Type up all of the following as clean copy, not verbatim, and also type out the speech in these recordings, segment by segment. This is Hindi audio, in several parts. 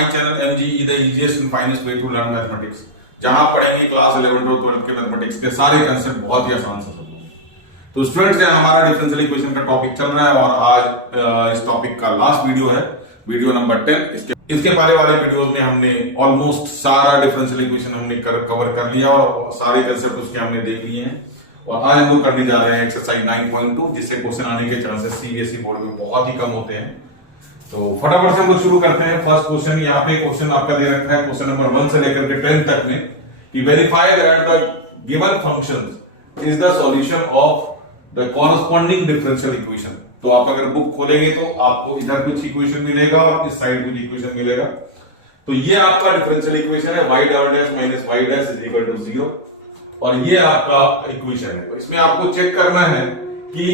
My channel MG the easiest and finest way to learn mathematics, जहां आप पढ़ेंगे क्लास 11 और 12 के मैथमेटिक्स के सारे कांसेप्ट बहुत ही आसान से समझेंगे। तो स्टूडेंट्स, हमारा डिफरेंशियल इक्वेशन का टॉपिक चल रहा है और आज इस टॉपिक का लास्ट वीडियो है, वीडियो नंबर 10। इसके पहले वाले वीडियोस में हमने ऑलमोस्ट सारा डिफरेंशियल इक्वेशन हमने कवर कर लिया और सारे कांसेप्ट उसके हमने देख लिए हैं। और आज हम लोग करने जा रहे हैं एक्सरसाइज 9.2, जिससे क्वेश्चन आने के चांसेस सीबीएसई बोर्ड में बहुत ही कम होते हैं। तो फटाफट से हम लोग शुरू करते हैं। फर्स्ट क्वेश्चन, यहाँ पे क्वेश्चन आपका दे रखा है क्वेश्चन नंबर 1 से लेकर के 10 तक में कि verify that the given function is the solution of the corresponding differential equation. तो आप अगर बुक खोलेंगे तो आपको इधर कुछ इक्वेशन मिलेगा और इस साइड कुछ इक्वेशन मिलेगा। तो ये आपका डिफरेंशियल इक्वेशन है y double dash - y dash is equal to 0 और ये आपका इक्वेशन है। तो इसमें आपको चेक करना है कि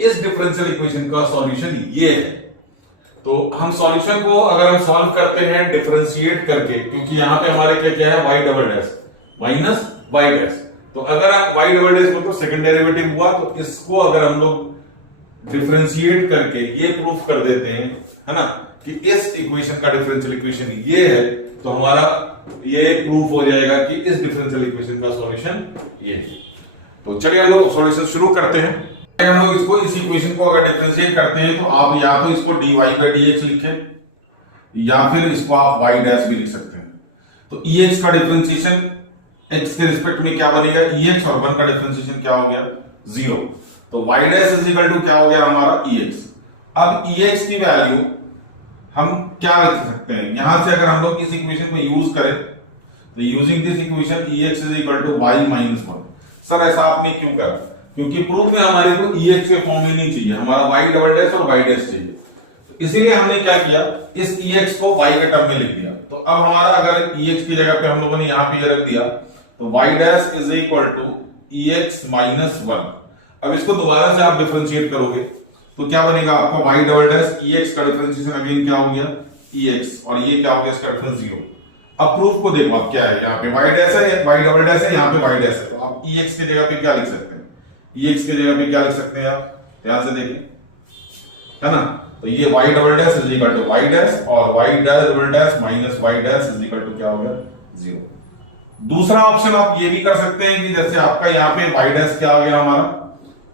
इस डिफरेंशियल इक्वेशन का सॉल्यूशन ये है। तो हम सॉल्यूशन को अगर हम सॉल्व करते हैं डिफरेंशिएट करके, क्योंकि यहां पे हमारे क्या क्या है y double dash minus y dash. तो अगर आप y डबल डैश को तो सेकंड डेरिवेटिव हुआ, तो इसको अगर हम लोग डिफरेंशिएट करके ये प्रूफ कर देते हैं, है ना, कि इस इक्वेशन का डिफरेंशियल इक्वेशन ये है, तो हमारा ये प्रूफ हो जाएगा कि इस डिफरेंशियल इक्वेशन का सॉल्यूशन ये है। तो चलिए हम लोग सॉल्यूशन शुरू करते हैं। हम लोग इसको इस इक्वेशन को अगर डिफरेंशिएट करते हैं तो आप या तो इसको dy बाई dx लिखें या फिर इसको आप y डैश भी लिख सकते हैं। तो ex का डिफरेंशिएशन x के रिस्पेक्ट में क्या बनेगा, ex, और 1 का डिफरेंशिएशन क्या हो गया 0। तो y dash is equal to क्या हो गया हमारा ex। अब ex की वैल्यू हम क्या लिख सकते हैं, यहां से अगर हम लोग इस इक्वेशन को यूज करें तो using this equation ex is equal to y minus 1। Sir ऐसा आपने क्यों करा, क्योंकि प्रूफ में हमारे को ex के फॉर्म में नहीं चाहिए, हमारा y डबल डैश और y डैश चाहिए। तो इसीलिए हमने क्या किया, इस ex को y के टर्म में लिख दिया। तो अब हमारा अगर ex की जगह पे हम लोगों ने यहां पे ये रख दिया, तो y dash is equal to ex minus 1। अब इसको दोबारा से आप डिफरेंशिएट करोगे तो क्या बनेगा आपको y डबल डैश ex का डिफरेंशिएशन अगेन क्या हो गया ex, और ये क्या हो गया इसका डिफरेंस 0। अब प्रूफ को देखो आप क्या है, यहाँ पे y डैश है, y डबल डैश है, यहाँ पे y डैश है। तो आप ex की जगह पे क्या लिख सकते हैं, ex की जगह पे क्या लिख सकते हैं आप, ध्यान से देखिए, है ना। तो ये y double dash is equal to y dash और y double dash minus y dash is equal to क्या हो गया 0। दूसरा ऑप्शन आप ये भी कर सकते हैं कि जैसे आपका यहाँ पे y डैश क्या आ गया हमारा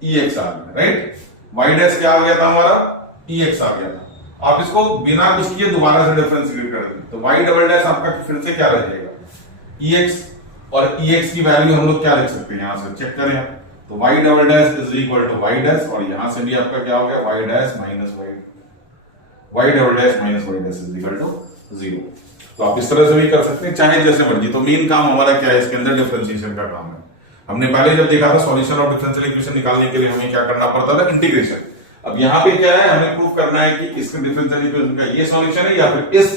ex आ गया, राइट, y डैश क्या आ गया था हमारा ex आ गया था। आप इसको बिना कुछ किए दोबारा से डिफरेंशिएट कर देंगे तो y डबल डैश आपका फिर से क्या रह जाएगा ex, और ex की वैल्यू हम लोग क्या लिख सकते हैं, यहां से चेक करें आप, तो y double dash is equal to y dash, और यहां से भी आपका क्या हो गया y dash minus y double dash minus y dash is equal to 0। तो आप इस तरह से भी कर सकते हैं, चाहे जैसे मर्जी। तो मेन काम हमारा क्या है, इसके अंदर डिफरेंशिएशन का काम है। हमने पहले जब देखा था सॉल्यूशन ऑफ डिफरेंशियल इक्वेशन निकालने के लिए हमें क्या करना पड़ता था, इंटीग्रेशन। अब यहाँ पे क्या है, हमें प्रूव करना है कि इस डिफरेंशियल इक्वेशन का ये सॉल्यूशन है या फिर इस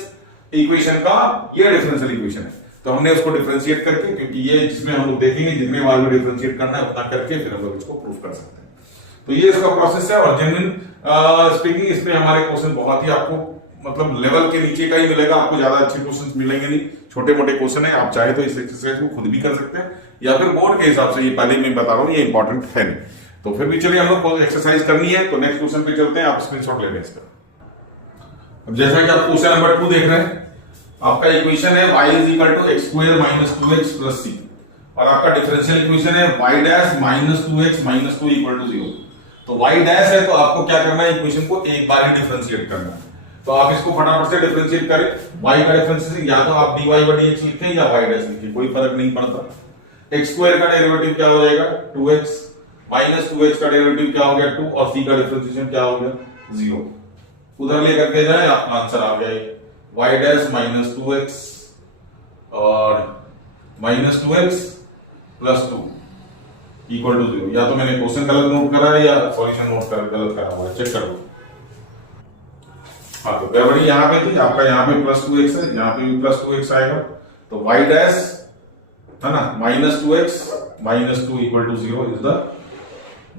इक्वेशन का ये डिफरेंशियल इक्वेशन है। तो हमने उसको डिफरेंशिएट करके, क्योंकि ये जिसमें हम लोग देखेंगे जितने बार भी डिफरेंशिएट करना है उतना करके फिर हम लोग इसको प्रूव कर सकते हैं। तो ये इसका प्रोसेस है। और जेन्युइन स्पीकिंग इसमें हमारे क्वेश्चन बहुत ही आपको मतलब लेवल के नीचे का ही मिलेगा, आपको ज्यादा अच्छे क्वेश्चन मिलेंगे नहीं, छोटे मोटे क्वेश्चन है। आप चाहे तो इस एक्सरसाइज को खुद भी कर सकते हैं या फिर बोर्ड के हिसाब से, ये पहले मैं बता रहा हूँ ये इंपॉर्टेंट है नहीं। तो फिर भी चलिए हम लोग को एक्सरसाइज करनी है, तो नेक्स्ट क्वेश्चन पे चलते हैं। आप स्क्रीनशॉट ले लें इसका। अब जैसा कि आप क्वेश्चन नंबर 2 देख रहे हैं, आपका इक्वेशन है y is equal to x square minus 2x plus c, और आपका डिफरेंशियल इक्वेशन है y dash minus 2x minus 2 equal to 0। तो y डैश है तो आपको क्या करना है, इक्वेशन को एक बार ही डिफरेंशिएट करना है। तो आप इसको फटाफट से डिफरेंशिएट करें। y का डिफरेंशिएशन या तो आप dy बाई dx लिखें या y डैश लिखें, कोई फर्क नहीं पड़ता। x स्क्वायर का डेरिवेटिव क्या हो जाएगा 2x, माइनस 2x का डेरिवेटिव क्या हो गया 2, और c का डिफरेंशिएशन क्या हो गया 0। उधर लेकर के जाए, आपका आंसर आ गया y डैश माइनस 2x और minus 2x plus 2 equal to 0। या तो मैंने क्वेश्चन गलत नोट करा है या सॉल्यूशन नोट कर गलत करा हुआ है, चेक कर लो। हाँ, तो गड़बड़ी यहाँ पे थी, आपका यहाँ पे प्लस 2x है, यहाँ पे भी प्लस 2x आएगा। तो y डैश है ना minus 2x minus 2 equal to 0 is the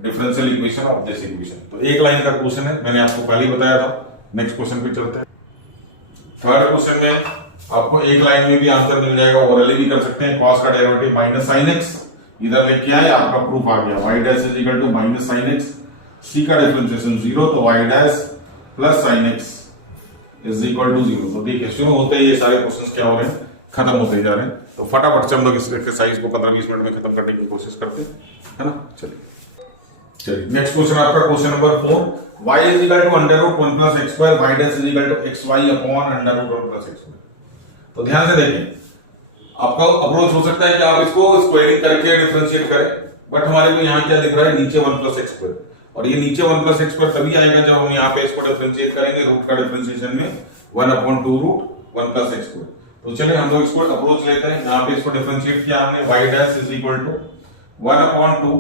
differential equation of this equation. तो एक लाइन का क्वेश्चन है, मैंने आपको पहले ही बताया था। नेक्स्ट क्वेश्चन पे चलते हैं। थर्ड क्वेश्चन में आपको एक लाइन में भी आंसर मिल जाएगा, ओरली भी कर सकते हैं। cos का डेरिवेटिव माइनस साइन x इधर लेके आए, आपका प्रूफ आ गया y dash is equal to minus sine x, c का डिफरेंशिएशन 0, तो y dash plus sine x is equal to 0। तो देखिए शुरू होते ही ये सारे क्वेश्चंस क्या हो रहे हैं, खत्म होते जा रहे हैं। तो फटाफट से हम लोग इस एक्सरसाइज को 15-20 मिनट में खत्म करने की कोशिश करते हैं, है ना। चलिए नेक्स्ट क्वेश्चन आपका question number 4, y is equal to under root 1 plus x square y dash is equal to x y upon under root 1 plus x square. तो ध्यान से देखिए, आपका अप्रोच हो सकता है कि आप इसको स्क्वायरिंग करके डिफरेंशिएट करें, बट हमारे को यहाँ क्या दिख रहा है, नीचे 1 प्लस एक्स स्क्वायर, और ये नीचे 1 प्लस एक्स स्क्वायर तभी आएगा जब हम यहाँ पे इसको डिफरेंशिएट करेंगे रूट का डिफरेंशिएशन में 1/2 रूट 1 प्लस एक्स स्क्वायर। तो चलिए हम लोग इसको अप्रोच लेते हैं। यहाँ पे इसको डिफरेंशिएट किया हमने, y dash is equal to 1/2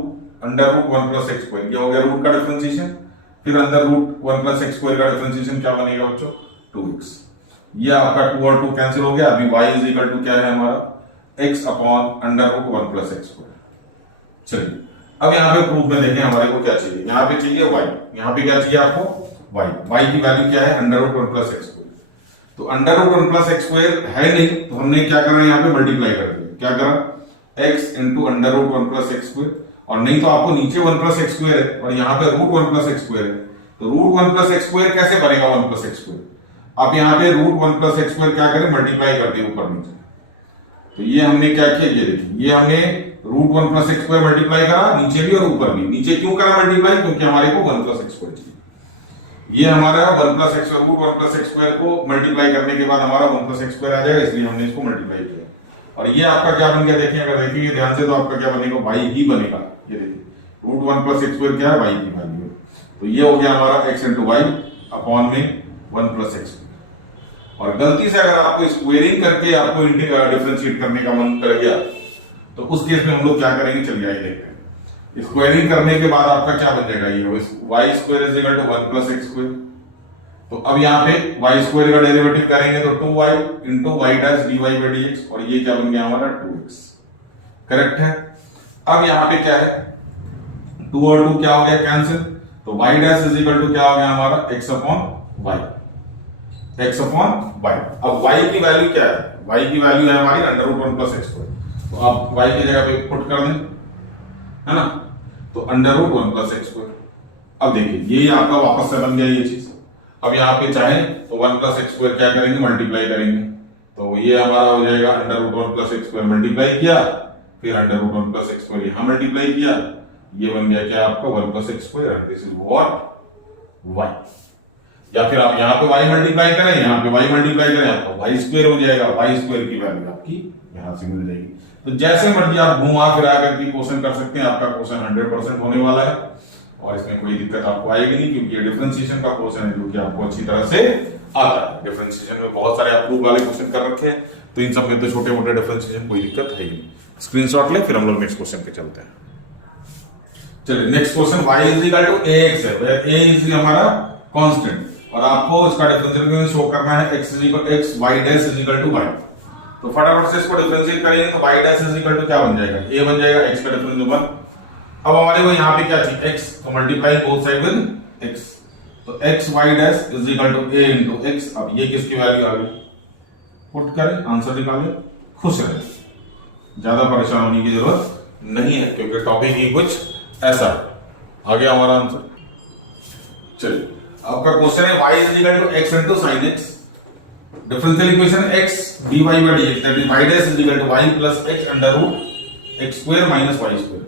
under root 1 plus x square, ये हो गया रूट का डिफरेंशिएशन, फिर under root 1 plus x square का डिफरेंशिएशन क्या बनेगा बच्चों, 2x। ये आपका 2 और 2 कैंसिल हो गया। अभी y इज इक्वल टू क्या है हमारा, x upon under root 1 plus x square. चलिए अब यहाँ पे प्रूफ में देखें हमारे को क्या चाहिए, यहाँ पे चाहिए y, यहाँ पे क्या चाहिए आपको y की वैल्यू क्या है, under root 1 plus x square. तो under root 1 plus x square है नहीं, तो हमने क्या करा, यहाँ पे मल्टीप्लाई कर दिया, क्या करा, x into under root 1 plus x square, और नहीं तो आपको नीचे 1 प्लस एक्स स्क्वायर है और यहाँ पे रूट 1 प्लस एक्स स्क्वायर है, तो रूट 1 प्लस एक्स स्क्वायर कैसे बनेगा 1 प्लस एक्स स्क्वायर। आप यहाँ पे रूट 1 प्लस एक्स स्क्वायर क्या करें, मल्टीप्लाई कर दिए ऊपर नीचे। तो ये हमने क्या किया, ये देखिए, ये हमने root 1 plus x square multiply करा नीचे भी और ऊपर भी। नीचे क्यों करा मल्टीप्लाई, क्योंकि हमारे को 1 प्लस एक्स स्क्वायर चाहिए। ये हमारा 1 plus x root 1 plus x square को मल्टीप्लाई करने के बाद हमारा 1 प्लस एक्स स्क्वायर आ जाएगा, इसलिए हमने इसको मल्टीप्लाई किया। और ये आपका क्या बन गया, देखिए अगर देखेंगे ध्यान से तो आपका क्या बनेगा, y ही बनेगा। ये देखिए रूट 1 प्लस एक्स स्क्वायर क्या है, y की वैल्यू है। तो ये हो गया हमारा x इंटू वाई अपॉन में 1 प्लस एक्स। और गलती से अगर आपको स्क्वेयरिंग करके आपको डिफरेंशिएट करने का मन कर गया, तो उस केस में हम लोग क्या करेंगे, चलिए आइए देखते हैं। स्क्वायरिंग करने के बाद आपका क्या बन जाएगा, ये y square is equal to 1 plus x square. तो अब यहाँ पे वाई स्क्वायर का डेरिवेटिव करेंगे तो 2y into y dash dy by dx, और ये क्या बन गया हमारा 2x। करेक्ट है। अब यहाँ पे क्या है, 2 और 2 क्या हो गया, कैंसिल। तो y dash is equal to क्या हो गया हमारा, x upon y, x upon y। अब y की वैल्यू क्या है, y की वैल्यू है हमारी under root 1 plus x square. तो आप y की जगह पे पुट कर दें, है ना। तो under root 1 plus x square. अब देखिए ये आपका वापस से बन गया ये चीज। अब यहाँ पे चाहे तो 1 प्लस एक्स स्क्वायर क्या करेंगे, मल्टीप्लाई करेंगे। तो ये हमारा हो जाएगा under root 1 plus x square multiply किया, फिर under root 1 plus x square यहाँ मल्टीप्लाई किया, ये बन गया क्या आपका 1 plus x square, and this is what y। या फिर आप यहाँ पे y मल्टीप्लाई करें, यहाँ पे y मल्टीप्लाई करें, आपका y स्क्वायर हो जाएगा। y स्क्वायर की वैल्यू आपकी यहाँ से मिल जाएगी। तो जैसे मर्जी आप घुमा फिरा करके क्वेश्चन कर सकते हैं, आपका क्वेश्चन 100% होने वाला है और इसमें कोई दिक्कत आपको आएगी नहीं, क्योंकि ये डिफरेंशिएशन का क्वेश्चन है जो कि आपको अच्छी तरह से आता है। डिफरेंशिएशन में बहुत सारे अप्रूव वाले क्वेश्चन कर रखे हैं, तो इन सब में तो छोटे मोटे डिफरेंशिएशन कोई दिक्कत है ही नहीं। स्क्रीनशॉट ले, फिर हम लोग नेक्स्ट क्वेश्चन पे चलते हैं। चलिए next question, y is equal to ax है, where a इज हमारा कांस्टेंट, और आपको इसका डिफरेंशियल शो करना है x is equal x, y dash is equal to y। तो फटाफट से इसको डिफरेंशिएट करेंगे तो y dash is equal to क्या बन जाएगा, a बन जाएगा, x का डिफरेंस 1। अब हमारे को यहाँ पे क्या चाहिए, x, तो multiply both side with x। तो x y dash is equal to a into x। अब ये किसकी वैल्यू आ गई, पुट करें, आंसर निकालें, खुश रहे, ज्यादा परेशान होने की जरूरत नहीं है, क्योंकि टॉपिक ही कुछ ऐसा है। आ गया हमारा आंसर। चलिए आपका क्वेश्चन है y is equal to x into sin x। Differential equation x dy by dx, that is y dash is equal to y plus x under root x square minus y square.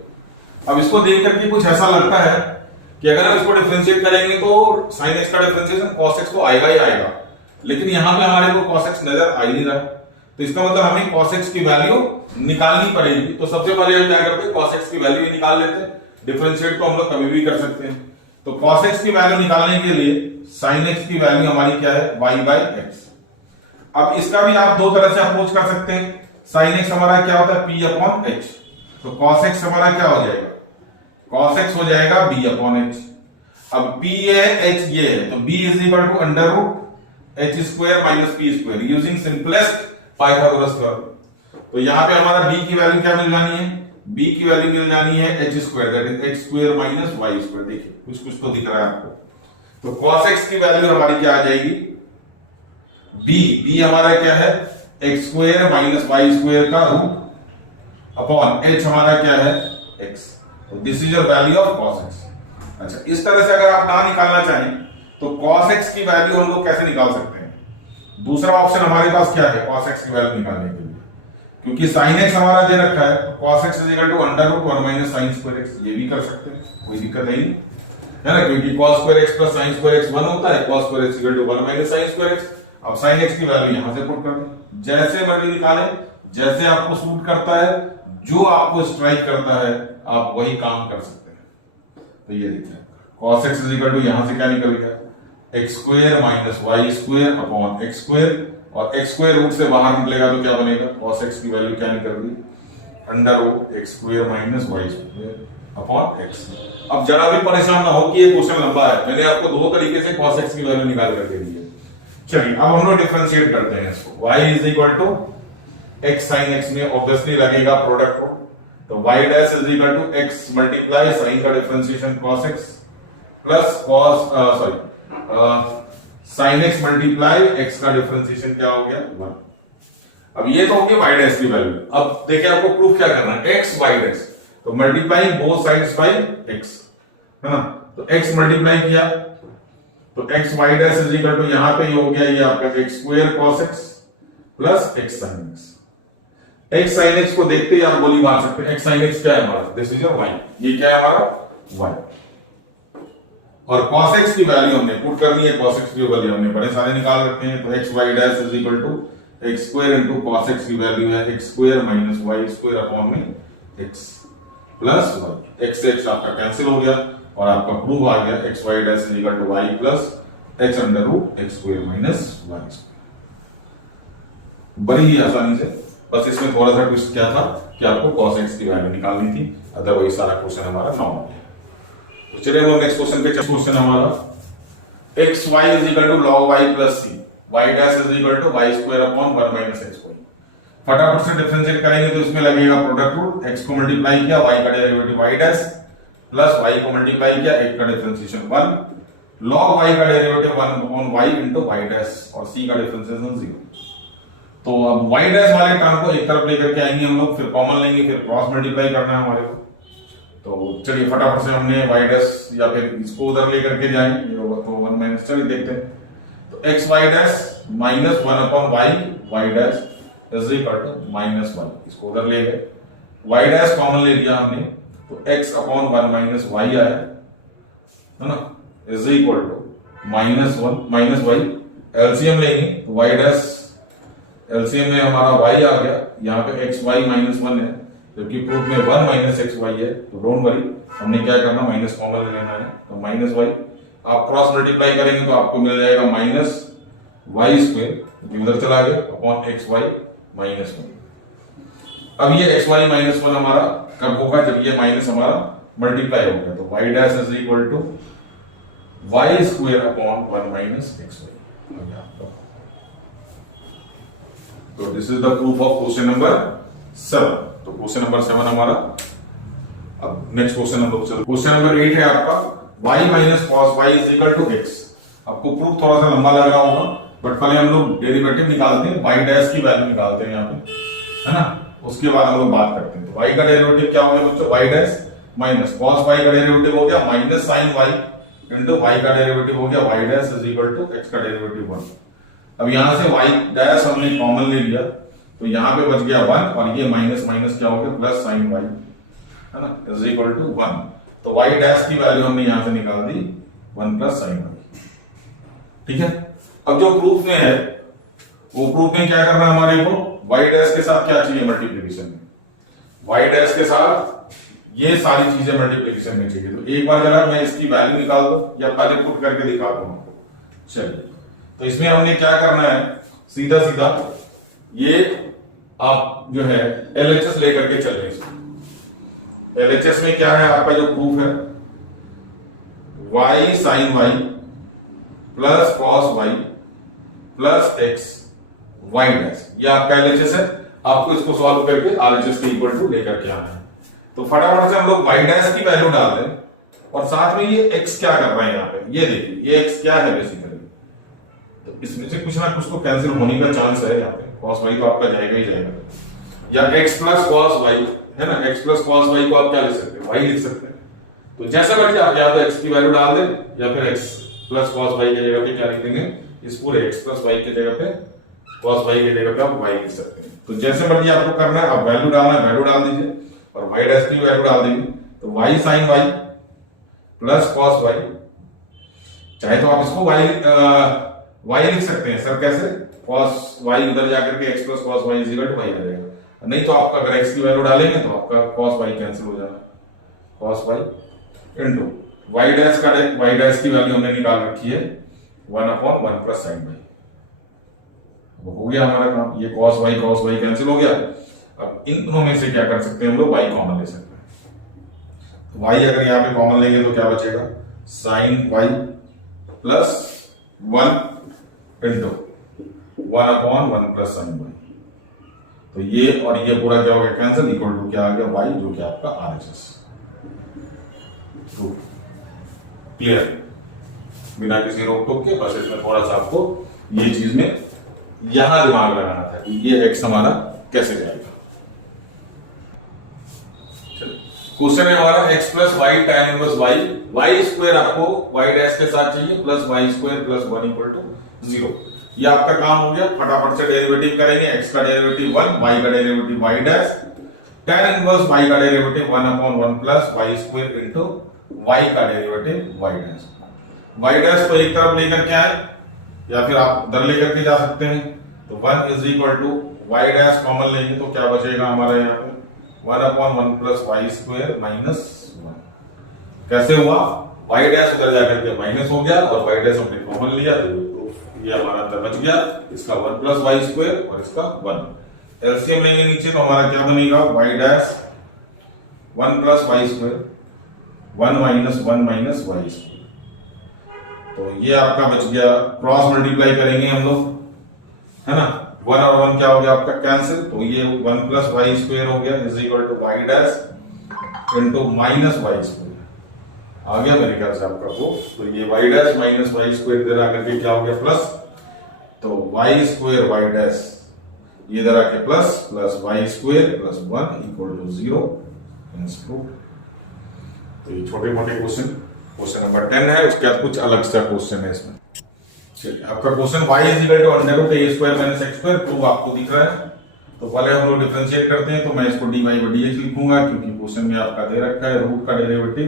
अब इसको देख करके कुछ ऐसा लगता है कि अगर हम इसको डिफरेंशिएट करेंगे तो sin x का डिफरेंशिएशन cos x तो आएगा ही आएगा, लेकिन यहाँ पे हमारे को cos x नजर आ ही नहीं रहा, तो इसका मतलब हमें cos x की वैल्यू निकालनी पड़ेगी। तो सबसे पहले हम क्या करते हैं, cos x की वैल्यू ही निकाल लेते हैं। डिफरेंशिएट तो हम लोग कभी भी कर सकते हैं। तो cos x की वैल्यू निकालने के लिए sin x की वैल्यू हमारी क्या है, y बाई x। अब इसका भी आप दो तरह से अप्रोच कर सकते हैं। sin x हमारा क्या होता है, p अपॉन h। तो cos x हमारा क्या हो जाएगा, cos x हो जाएगा b अपॉन h। अब p है, h ये है, तो b is equal to under root h square minus p square using simplest Pythagoras theorem. तो यहाँ पे हमारा b की वैल्यू क्या मिल जानी है, b की वैल्यू मिल जानी है h square, that is x square minus y square. देखिए कुछ कुछ तो दिख रहा है आपको। तो cos x की वैल्यू हमारी क्या आ जाएगी, b हमारा क्या है, x square minus y square का रूट अपॉन h हमारा क्या है, x। तो this is your value of cos x। अच्छा, इस तरह से अगर आप ना निकालना चाहें तो cos x की वैल्यू हम लोग कैसे निकाल सकते हैं, दूसरा ऑप्शन हमारे पास क्या है, cos x की वैल्यू निकालने के लिए, क्योंकि sin x हमारा दे रखा है तो cos x is equal to under root 1 minus sin square x, ये भी कर सकते हैं, कोई दिक्कत नहीं है ना, क्योंकि cos square x plus sin square x 1 होता है, cos square x equal to 1 minus sin square x। अब sin x की वैल्यू यहां से पुट कर दें, जैसे मर्जी निकालें, जैसे आपको सूट करता है, जो आपको स्ट्राइक करता है आप वही काम कर सकते हैं। तो ये देखिए cos x is equal to यहां से क्या निकल गया, x square minus y square upon x square, और x स्क्वायर रूट से बाहर निकलेगा तो क्या बनेगा, cos x की वैल्यू क्या निकल रही, under root x square minus y square upon x। अब जरा भी परेशान ना हो कि ये क्वेश्चन लंबा है, मैंने आपको दो तरीके से cos x की वैल्यू निकाल कर दे दी है। चलिए अब हम लोग डिफरेंशिएट करते हैं इसको, y is equal to x sin x में ऑब्वियसली लगेगा प्रोडक्ट को, तो y dash is equal to x multiply sin का differentiation cos x plus cos sin x multiply x का डिफरेंशिएशन क्या हो गया 1। अब ये तो हो गया y डैश की वैल्यू। अब देखिए आपको प्रूफ क्या करना है, x y डैश, तो multiplying both sides by x, है ना, तो x मल्टीप्लाई किया तो x y dash is equal to यहां पे हो गया ये आपका x square cos x plus x sin x। x sin x को देखते ही आप गोली मार सकते हैं, x sin x क्या है हमारा, दिस इज योर y, ये क्या है हमारा y, और cos x की वैल्यू हमने पुट करनी है, cos x की वैल्यू हमने बड़े सारे निकाल रखे हैं, तो x y dash is equal to x square into cos x की वैल्यू है x square minus y square upon में x प्लस y, x से x आपका कैंसिल हो गया और आपका प्रूफ आ गया x y dash is equal to y plus h under root x square minus y square. बड़ी ही आसानी से, बस इसमें थोड़ा सा ट्विस्ट क्या था कि आपको cos x की वैल्यू निकालनी थी, अदरवाइज सारा क्वेश्चन हमारा नॉर्मल है। तो चलिए हम नेक्स्ट क्वेश्चन पे, क्वेश्चन हमारा x y is equal to log y plus c, y dash is equal to y square upon 1 minus x square. फटाफट से डिफरेंशिएट करेंगे तो इसमें लगेगा प्रोडक्ट रूट, x को मल्टीप्लाई किया y का derivative y dash plus y को मल्टीप्लाई किया x का डिफरेंशिएशन 1 log y का derivative 1 upon y into y dash और c का डिफरेंशिएशन 0। तो अब y डैश वाले टर्म को एक तरफ लेकर के आएंगे हम लोग, फिर कॉमन लेंगे, फिर क्रॉस मल्टीप्लाई करना है हमारे को। तो चलिए फटाफट से हमने y डैश या फिर इसको उधर लेकर के जाएंगे, तो 1 माइनस, चलिए देखते हैं, तो x y dash minus 1 upon y dash is equal to minus 1, इसको उधर ले गए, y डैश कॉमन ले लिया हमने, तो x अपॉन 1 माइनस y आया, है ना, is equal to minus 1 minus y, LCM लेंगे तो y डैश एलसीएम में हमारा y आ गया, यहाँ पे x y माइनस 1 है, जबकि प्रूफ में 1 माइनस एक्स वाई है, तो डोंट वरी, हमने क्या करना, माइनस कॉमन ले लेना है, तो माइनस वाई, आप क्रॉस मल्टीप्लाई करेंगे तो आपको मिल जाएगा माइनस वाई स्क्वायर, उधर चला गया, अपॉन एक्स वाई माइनस 1। अब ये एक्स वाई माइनस 1 हमारा कब होगा, जब ये माइनस हमारा मल्टीप्लाई हो गया, तो Y dash is equal to Y square upon 1 minus x Y. तो this is the proof of question number 7। तो क्वेश्चन नंबर 7 हमारा, अब नेक्स्ट क्वेश्चन नंबर, चलो क्वेश्चन नंबर 8 है आपका, y minus cos y is equal to x। आपको प्रूफ थोड़ा सा लंबा लग रहा होगा, बट पहले हम लोग डेरिवेटिव निकालते हैं, y डैश की वैल्यू निकालते हैं यहाँ पे, है ना, उसके बाद हम लोग बात करते हैं। तो y का डेरिवेटिव क्या हो गया बच्चों, y dash minus cos y का डेरिवेटिव हो गया minus sin y into y का डेरिवेटिव हो गया y dash is equal to x का डेरिवेटिव 1। अब यहां से y डैश हमने कॉमन ले लिया, तो यहां पे बच गया 1 और ये माइनस माइनस क्या हो गया प्लस sin y, है ना, इज इक्वल टू 1। तो y डैश की वैल्यू हमने यहां से निकाल दी 1 प्लस sin y। ठीक है, अब जो प्रूफ में है वो प्रूफ में क्या करना है हमारे को, y डैश के साथ क्या चाहिए मल्टीप्लिकेशन में, y डैश के साथ ये सारी चीजें मल्टीप्लिकेशन में चाहिए। तो एक बार जरा मैं इसकी वैल्यू निकाल दो या पहले पुट करके दिखा दूं आपको। चलिए, तो इसमें हमने क्या करना है, सीधा सीधा ये आप जो है LHS लेकर के चल रहे। LHS में क्या है आपका जो प्रूफ है, y sin y plus cos y plus x y dash, ये आपका LHS है। आपको इसको सॉल्व करके RHS के इक्वल टू लेकर के आना है। तो फटाफट से हम लोग y डैश की वैल्यू डाल दें और साथ में ये x क्या कर रहा है यहाँ पे, ये देखिए ये x क्या है बेसिकली, तो इसमें से कुछ ना कुछ तो कैंसिल होने का चांस है यहाँ पे, cos y तो आपका जाएगा ही जाएगा, या x प्लस cos y है ना, x प्लस cos y को आप क्या लिख सकते हैं, y लिख सकते हैं। तो जैसा मर्जी आप या तो x की वैल्यू डाल दें या फिर x प्लस cos y की जगह पे क्या लिख देंगे इस पूरे x प्लस वाई की जगह पे cos y की जगह पे आप y लिख सकते हैं। तो जैसे मर्जी आपको करना है, आप वैल्यू डालना है वैल्यू डाल दीजिए और y डैश की वैल्यू डाल देंगे। तो y sin y plus cos y, चाहे तो आप इसको y लिख सकते हैं सर, कैसे? cos y उधर जाकर के x plus cos y is equal to y आ जाएगा, नहीं तो आपका अगर x की वैल्यू डालेंगे तो आपका cos y कैंसिल हो जाना, cos y into y dash की वैल्यू हमने निकाल रखी है 1/1 प्लस sin y। हो गया हमारा काम, ये cos y कैंसिल हो गया। अब इन दोनों में से क्या कर सकते हैं हम लोग, y कॉमन ले सकते हैं। तो y अगर यहाँ पे कॉमन लेंगे तो क्या बचेगा, sin y plus 1 into 1/1 plus sin y। तो ये और ये पूरा क्या हो गया कैंसिल, इक्वल टू क्या आ गया y, जो कि आपका RHS। क्लियर, बिना किसी रोक टोक के, बस इसमें थोड़ा सा आपको ये चीज में यहां दिमाग लगाना था कि ये x हमारा कैसे जाएगा। क्वेश्चन है हमारा x plus y tan inverse y square आपको y डैश के साथ चाहिए plus y square plus 1 equal to 0। ये आपका काम हो गया, फटाफट से डेरिवेटिव करेंगे। x का डेरिवेटिव 1, y का derivative y dash, tan inverse y का derivative 1/1 plus y square into y का derivative y dash. y dash को एक तरफ लेकर के आए या फिर आप उधर लेकर के जा सकते हैं। तो 1 is equal to y dash common लेंगे तो क्या बचेगा हमारे यहाँ पे 1/1 प्लस y स्क्वायर माइनस 1। कैसे हुआ, y डैश उधर जाकर के माइनस हो गया और y डैश हमने कॉमन लिया तो ये हमारा अंदर बच गया, इसका 1 प्लस y स्क्वायर और इसका 1। एलसीएम लेंगे नीचे तो हमारा क्या बनेगा, y dash 1 plus y square 1 minus 1 minus y square. तो ये आपका बच गया, क्रॉस मल्टीप्लाई करेंगे हम लोग, है ना। 1 और 1 क्या हो गया आपका कैंसिल, तो ये 1 प्लस वाई स्क्वायर हो गया is equal to Y dash into minus Y square. आ गया मेरे ख्याल से आपका वो। तो ये Y dash minus Y square इधर आकर के क्या हो गया प्लस, तो वाई स्क्वायर वाई डैश ये इधर आके plus plus y square plus 1 equal to 0। तो ये छोटे मोटे क्वेश्चन नंबर 10 है, उसके बाद कुछ अलग सा क्वेश्चन है इसमें। चलिए आपका question y is equal to under root a square minus x square prove आपको दिख रहा है। तो पहले हम लोग डिफरेंशिएट करते हैं, तो मैं इसको dy बाई dx लिखूंगा क्योंकि क्वेश्चन में आपका दे रखा है रूट का derivative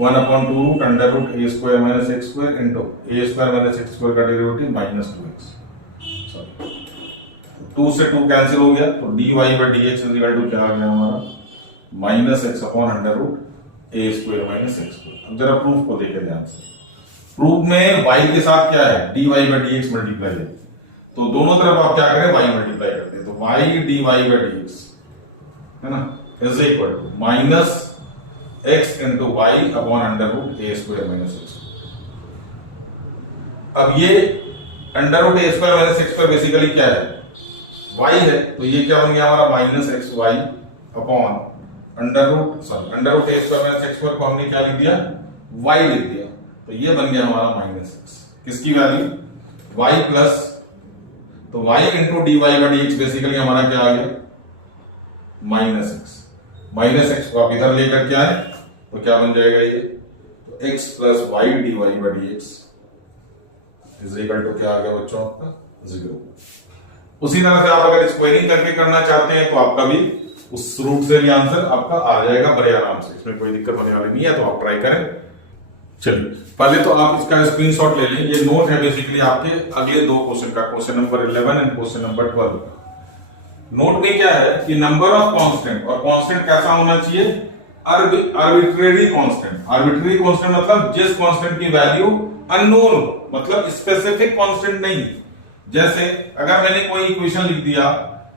1/2 root under root a square minus x square into a square minus x square का डेरिवेटिव माइनस 2x। सॉरी 2 से 2 कैंसिल हो गया, तो dy by dx is equal to क्या आ गया हमारा minus x upon under root a square minus x square. अब जरा प्रूफ को देखें ध्यान से। प्रूफ में y के साथ क्या है, dy बाई dx मल्टीप्लाई है, तो दोनों तरफ आप क्या करें y मल्टीप्लाई करते हैं, तो y dy बाई dx है ना is equal to minus x into y upon under root a square minus x। अब ये under root a square minus x square basically क्या है, y है, तो ये क्या बन गया हमारा minus x y upon under root a square minus x square को हमने क्या लिख दिया, y लिख दिया, तो ये बन गया हमारा माइनस एक्स। किसकी वैल्यू, y प्लस, तो y into d y by d x basically हमारा क्या आ गया माइनस एक्स। माइनस एक्स को आप इधर लेकर के आए तो क्या बन जाएगा ये, तो x plus y d y by d x is equal to क्या आ गया बच्चों आपका 0। उसी तरह से आप अगर स्क्वायरिंग करके करना चाहते हैं तो आपका भी उस रूट से भी आंसर आपका आ जाएगा बड़े आराम से, इसमें कोई दिक्कत होने वाली नहीं है, तो आप ट्राई करें। चलिए पहले तो आप इसका स्क्रीनशॉट ले लें, ये नोट है बेसिकली आपके अगले दो क्वेश्चन का, question number 11 and question number 12 का। नोट में क्या है कि नंबर ऑफ कांस्टेंट, और कांस्टेंट कैसा होना चाहिए, आर्बिट्रेरी कांस्टेंट। आर्बिट्रेरी कांस्टेंट मतलब जिस कांस्टेंट की वैल्यू अननोन, मतलब स्पेसिफिक कांस्टेंट नहीं। जैसे अगर मैंने कोई इक्वेशन लिख दिया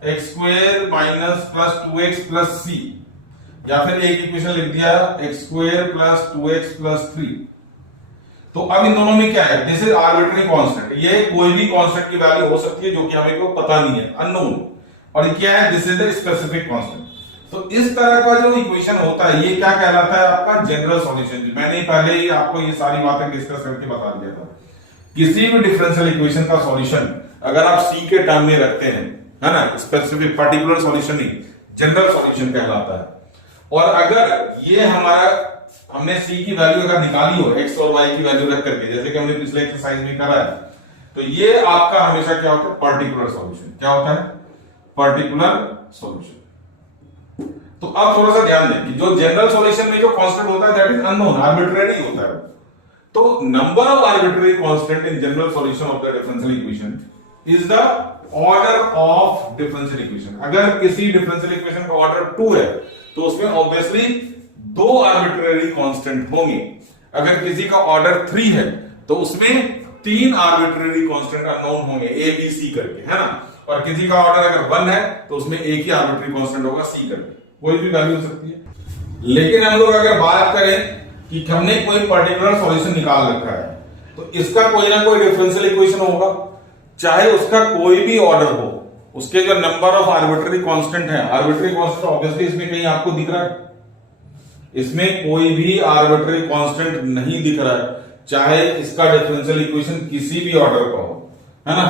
X square minus plus 2x plus C, या फिर एक इक्वेशन लिख दिया X square plus 2x plus 3, तो अब इन दोनों में क्या है, दिस इज आर्बिट्रेरी कांस्टेंट। ये कोई भी कांस्टेंट की वैल्यू हो सकती है जो कि हमें को पता नहीं है, अननोन, और क्या है, this is the specific constant. तो इस तरह का जो इक्वेशन होता है ये क्या कहलाता है आपका जनरल सॉल्यूशन। मैंने पहले ही आपको ये सारी बातें डिस्कस करके बता दिया था। किसी भी डिफरेंशियल इक्वेशन का सॉल्यूशन अगर आप सी के टर्म में रखते हैं, है ना, स्पेसिफिक पर्टिकुलर सॉल्यूशन नहीं, जनरल सॉल्यूशन कहलाता है। और अगर ये हमारा हमने सी की वैल्यू अगर निकाली हो एक्स और वाई की वैल्यू रख करके, जैसे कि हमने पिछले एक्सरसाइज में करा है, तो ये आपका हमेशा क्या होता है, पर्टिकुलर सॉल्यूशन। क्या होता है, पर्टिकुलर सॉल्यूशन। तो अब थोड़ा सा ध्यान दें कि जो जनरल सॉल्यूशन में जो कांस्टेंट होता है दैट इज अननोन, आर्बिट्रेरी होता है। तो number of arbitrary constant in general solution of the differential equation is the order of differential equation. अगर किसी डिफरेंशियल इक्वेशन का ऑर्डर 2 है तो उसमें ऑब्वियसली 2 आर्बिट्रेरी कांस्टेंट होंगे। अगर किसी का ऑर्डर 3 है तो उसमें 3 आर्बिट्रेरी कांस्टेंट अननोन होंगे, ए बी सी करके, है ना। और किसी का ऑर्डर अगर 1 है तो उसमें एक ही आर्बिट्रेरी कांस्टेंट होगा, सी करके, कोई भी वैल्यू हो सकती है। लेकिन हम लोग अगर बात करें कि हमने कोई पर्टिकुलर सॉल्यूशन निकाल रखा है तो इसका कोई ना कोई डिफरेंशियल इक्वेशन होगा, चाहे उसका कोई भी ऑर्डर हो। उसके जो नंबर ऑफ आर्बिट्रेरी कांस्टेंट है, आर्बिट्रेरी कांस्टेंट ऑब्वियसली इसमें कहीं आपको दिख रहा है, इसमें कोई भी आर्बिट्रेरी कांस्टेंट नहीं दिख रहा है, चाहे इसका डिफरेंशियल इक्वेशन किसी भी ऑर्डर का हो, है ना।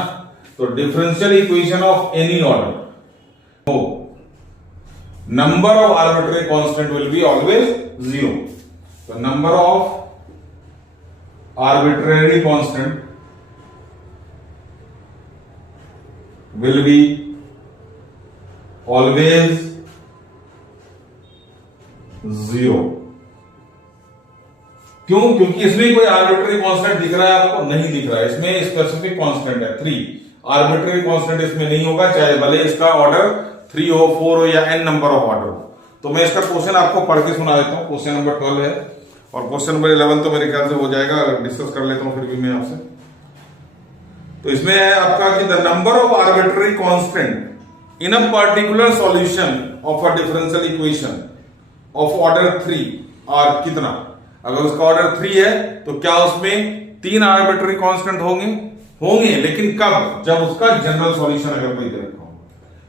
तो differential equation of any order हो, number of arbitrary constant will be always 0। तो number of arbitrary constant will be always 0। क्यों? क्योंकि इसमें कोई आर्बिट्रेरी कांस्टेंट दिख रहा है आपको? नहीं दिख रहा है। इसमें स्पेसिफिक कांस्टेंट है 3, आर्बिट्रेरी कांस्टेंट इसमें नहीं होगा, चाहे भले इसका ऑर्डर 3 हो, 4 हो या n नंबर ऑफ ऑर्डर हो। तो मैं इसका क्वेश्चन आपको पढ़ के सुना देता हूं। क्वेश्चन नंबर 12 है और क्वेश्चन नंबर 11 तो मेरे ख्याल से हो जाएगा, डिस्कस कर लेता हूं फिर भी मैं आपसे। तो इसमें है आपका कि the number of arbitrary constant in a particular solution of a differential equation of order 3 और कितना। अगर उसका ऑर्डर 3 है तो क्या उसमें 3 आर्बिट्रेरी कांस्टेंट होंगे, लेकिन कब? जब उसका जनरल सॉल्यूशन अगर कोई दे रखा हो।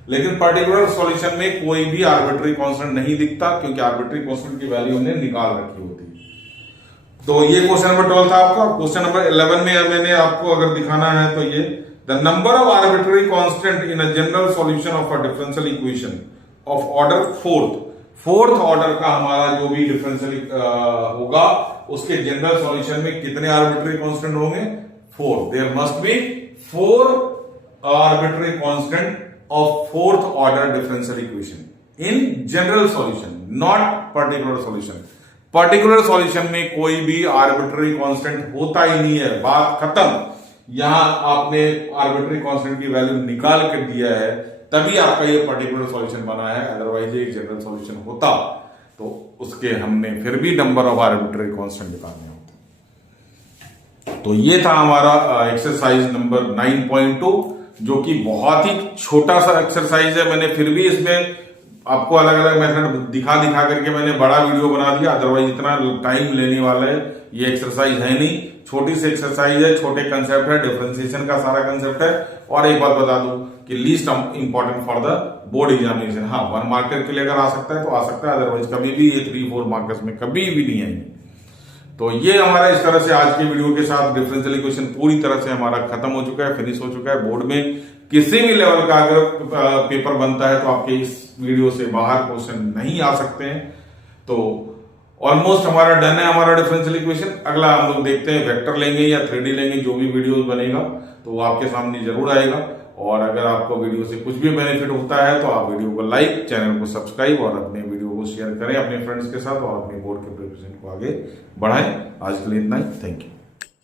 लेकिन पर्टिकुलर सॉल्यूशन में कोई भी आर्बिट्रेरी कांस्टेंट नहीं दिखता, क्योंकि आर्बिट्रेरी कांस्टेंट की वैल्यू हमने निकाल रखी होती है। तो ये क्वेश्चन नंबर 12 था आपका। क्वेश्चन नंबर 11 में मैंने आपको अगर दिखाना है तो ये the number of arbitrary constant in a general solution of a differential equation of order 4th order का हमारा जो भी डिफरेंशियल होगा उसके जनरल सॉल्यूशन में कितने आर्बिट्रेरी कांस्टेंट होंगे? 4। There must be 4 arbitrary constant of 4th order differential equation in general solution, not particular solution. Particular solution में कोई भी आर्बिट्रेरी कांस्टेंट होता ही नहीं है, बात खत्म। यहां आपने आर्बिट्रेरी कांस्टेंट की वैल्यू निकाल कर दिया है तभी आपका ये पर्टिकुलर सॉल्यूशन बना है, अदरवाइज एक जनरल सॉल्यूशन होता तो उसके हमने फिर भी नंबर ऑफ आर्बिट्रेरी कांस्टेंट निकालने होते। तो ये था हमारा एक्सरसाइज नंबर 9.2, जो कि बहुत ही छोटा सा एक्सरसाइज है। मैंने फिर भी इसमें आपको अलग अलग मेथड दिखा करके मैंने बड़ा वीडियो बना दिया, अदरवाइज इतना टाइम लेने वाला है ये एक्सरसाइज है नहीं। छोटी सी एक्सरसाइज है, छोटे कंसेप्ट है, डिफरेंशिएशन का सारा कंसेप्ट है। और एक बात बता दूं कि least important for the board examination. हाँ, 1 मार्कर के लिए अगर आ सकता है तो आ सकता है, अदरवाइज कभी भी ये 3-4 मार्कर्स में कभी भी नहीं आएंगे। तो ये हमारा इस तरह से आज के वीडियो के साथ डिफरेंशियल इक्वेशन पूरी तरह से हमारा खत्म हो चुका है, फिनिश हो चुका है। बोर्ड में किसी भी लेवल का अगर पेपर बनता है तो आपके इस वीडियो से बाहर क्वेश्चन नहीं आ सकते हैं। तो ऑलमोस्ट हमारा डन है हमारा डिफरेंशियल इक्वेशन। अगला हम लोग देखते हैं वेक्टर लेंगे या 3D लेंगे, जो भी वीडियो बनेगा तो वो आपके सामने जरूर आएगा। और अगर आपको वीडियो से कुछ भी बेनिफिट होता है तो आप वीडियो को लाइक, चैनल को सब्सक्राइब और अपने वीडियो को शेयर करें अपने फ्रेंड्स के साथ और अपने बोर्ड के प्रिपरेशन को आगे बढ़ाएं। आज के लिए इतना ही, थैंक यू।